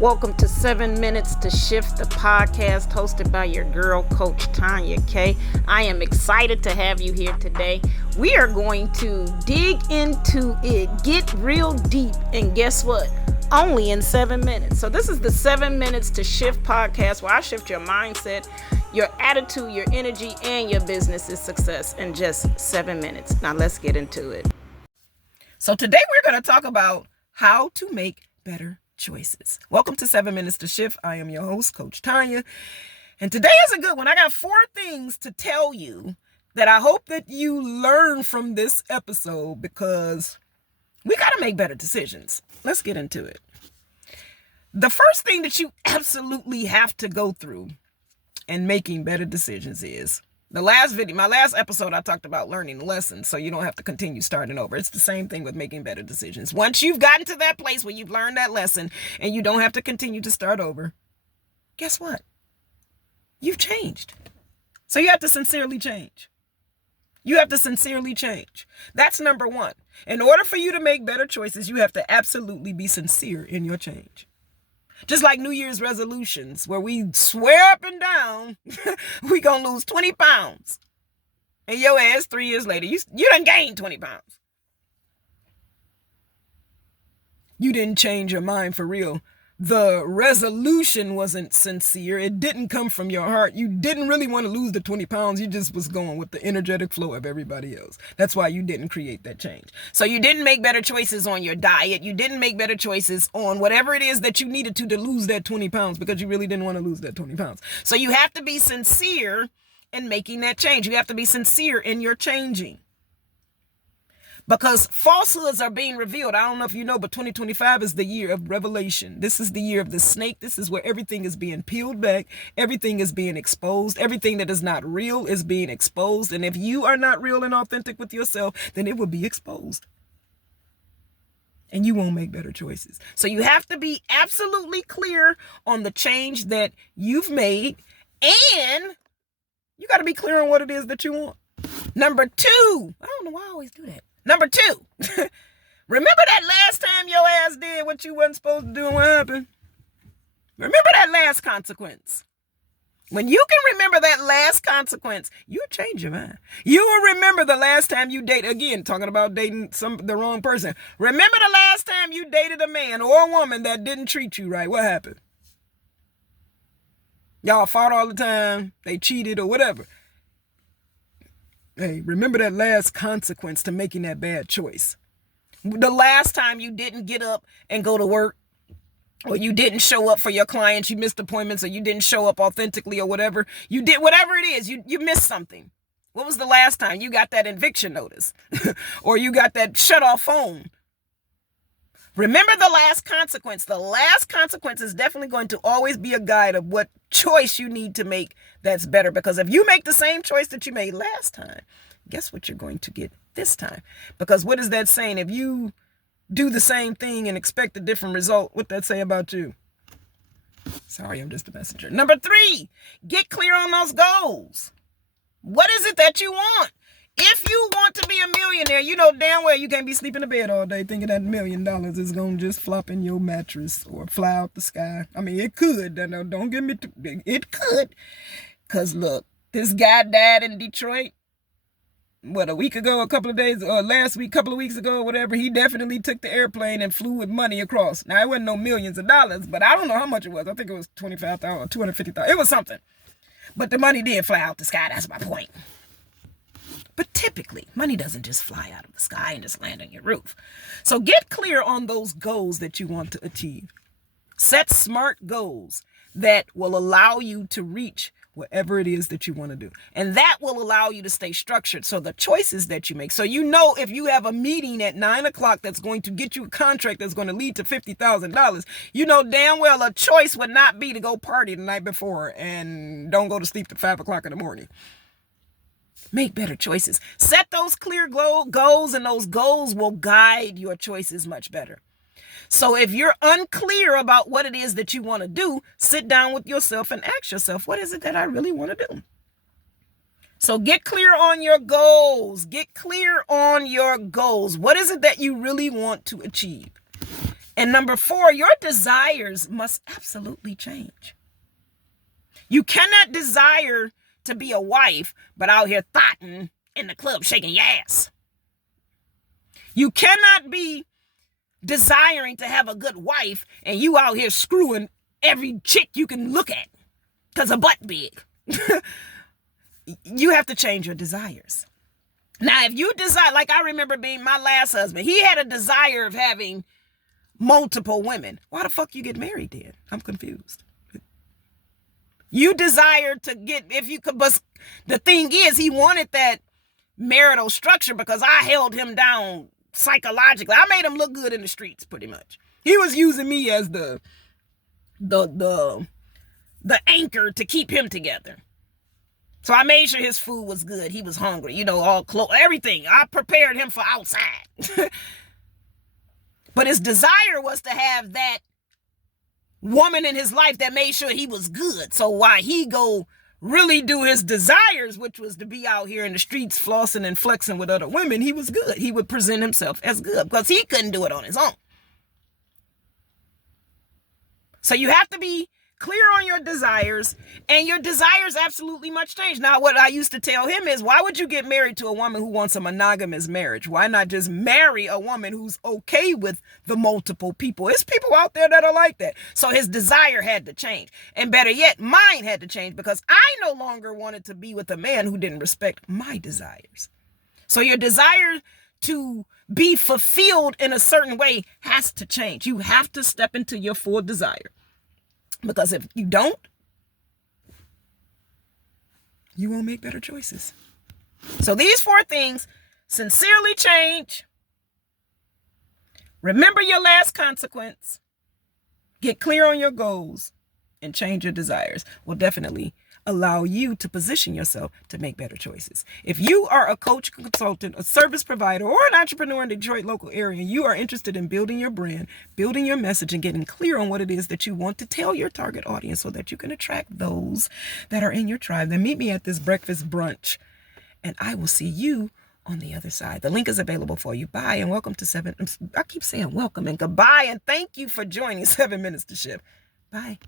Welcome to 7 Minutes to Shift, the podcast hosted by your girl, Coach Tanya K. I am excited to have you here today. We are going to dig into it, get real deep, and guess what? Only in 7 minutes. So this is the 7 Minutes to Shift podcast where I shift your mindset, your attitude, your energy, and your business's success in just 7 minutes. Now let's get into it. So today we're going to talk about how to make better choices. Welcome to 7 Minutes to Shift. I am your host, Coach Tanya. And today is a good one. I got 4 things to tell you that I hope that you learn from this episode because we got to make better decisions. Let's get into it. The first thing that you absolutely have to go through in making better decisions is my last episode, I talked about learning lessons so you don't have to continue starting over. It's the same thing with making better decisions. Once you've gotten to that place where you've learned that lesson and you don't have to continue to start over, guess what? You've changed. So you have to sincerely change. You have to sincerely change. That's number 1. In order for you to make better choices, you have to absolutely be sincere in your change. Just like New Year's resolutions, where we swear up and down, we gonna lose 20 pounds. And your ass 3 years later, you done gained 20 pounds. You didn't change your mind for real. The resolution wasn't sincere. It didn't come from your heart. You didn't really want to lose the 20 pounds. You just was going with the energetic flow of everybody else. That's why you didn't create that change. So you didn't make better choices on your diet. You didn't make better choices on whatever it is that you needed to lose that 20 pounds because you really didn't want to lose that 20 pounds. So you have to be sincere in making that change. You have to be sincere in your changing. Because falsehoods are being revealed. I don't know if you know, but 2025 is the year of revelation. This is the year of the snake. This is where everything is being peeled back. Everything is being exposed. Everything that is not real is being exposed. And if you are not real and authentic with yourself, then it will be exposed. And you won't make better choices. So you have to be absolutely clear on the change that you've made. And you got to be clear on what it is that you want. Number 2, I don't know why I always do that. Number 2, remember that last time your ass did what you wasn't supposed to do and what happened? Remember that last consequence. When you can remember that last consequence, you'll change your mind. You will remember the last time you dated, again, talking about dating the wrong person. Remember the last time you dated a man or a woman that didn't treat you right. What happened? Y'all fought all the time. They cheated or whatever. Hey, remember that last consequence to making that bad choice. The last time you didn't get up and go to work, or you didn't show up for your clients, you missed appointments, or you didn't show up authentically or whatever. You did whatever it is, you missed something. What was the last time you got that eviction notice? Or you got that shut off phone? Remember the last consequence. The last consequence is definitely going to always be a guide of what choice you need to make that's better. Because if you make the same choice that you made last time, guess what you're going to get this time? Because what is that saying? If you do the same thing and expect a different result, what that say about you? Sorry, I'm just a messenger. Number 3, get clear on those goals. What is it that you want? If you want to be a millionaire, you know damn well you can't be sleeping in bed all day thinking that $1 million is going to just flop in your mattress or fly out the sky. I mean, it could. Don't get me it could. Because look, this guy died in Detroit, a week ago, a couple of days, or last week, couple of weeks ago, or whatever. He definitely took the airplane and flew with money across. Now, it wasn't no millions of dollars, but I don't know how much it was. I think it was $25,000 or $250,000. It was something. But the money did fly out the sky. That's my point. But typically, money doesn't just fly out of the sky and just land on your roof. So get clear on those goals that you want to achieve. Set smart goals that will allow you to reach whatever it is that you want to do. And that will allow you to stay structured. So the choices that you make. So you know if you have a meeting at 9 o'clock that's going to get you a contract that's going to lead to $50,000, you know damn well a choice would not be to go party the night before and don't go to sleep till 5 o'clock in the morning. Make better choices. Set those clear goals, and those goals will guide your choices much better. So if you're unclear about what it is that you want to do, sit down with yourself and ask yourself, what is it that I really want to do? So get clear on your goals. Get clear on your goals. What is it that you really want to achieve? And number 4, your desires must absolutely change. You cannot desire to be a wife, but out here thotting in the club shaking your ass. You cannot be desiring to have a good wife and you out here screwing every chick you can look at because her butt big. You have to change your desires. Now, if you desire, like I remember being my last husband, he had a desire of having multiple women. Why the fuck you get married then? I'm confused. You desire to get, if you could, but the thing is, he wanted that marital structure because I held him down psychologically. I made him look good in the streets, pretty much. He was using me as the anchor to keep him together. So I made sure his food was good. He was hungry, you know, all clothes, everything. I prepared him for outside. But his desire was to have that woman in his life that made sure he was good. So while he go really do his desires, which was to be out here in the streets flossing and flexing with other women, he was good. He would present himself as good because he couldn't do it on his own. So you have to be clear on your desires, and your desires absolutely must change. Now, what I used to tell him is, why would you get married to a woman who wants a monogamous marriage? Why not just marry a woman who's okay with the multiple people? There's people out there that are like that. So his desire had to change. And better yet, mine had to change because I no longer wanted to be with a man who didn't respect my desires. So your desire to be fulfilled in a certain way has to change. You have to step into your full desire. Because if you don't, you won't make better choices. So these 4 things: sincerely change, remember your last consequence, get clear on your goals, and change your desires will definitely allow you to position yourself to make better choices. If you are a coach, consultant, a service provider, or an entrepreneur in the Detroit local area, and you are interested in building your brand, building your message, and getting clear on what it is that you want to tell your target audience so that you can attract those that are in your tribe, then meet me at this breakfast brunch, and I will see you on the other side. The link is available for you. Bye, and welcome to I keep saying welcome and goodbye, and thank you for joining 7 Minutes to Shift. Bye.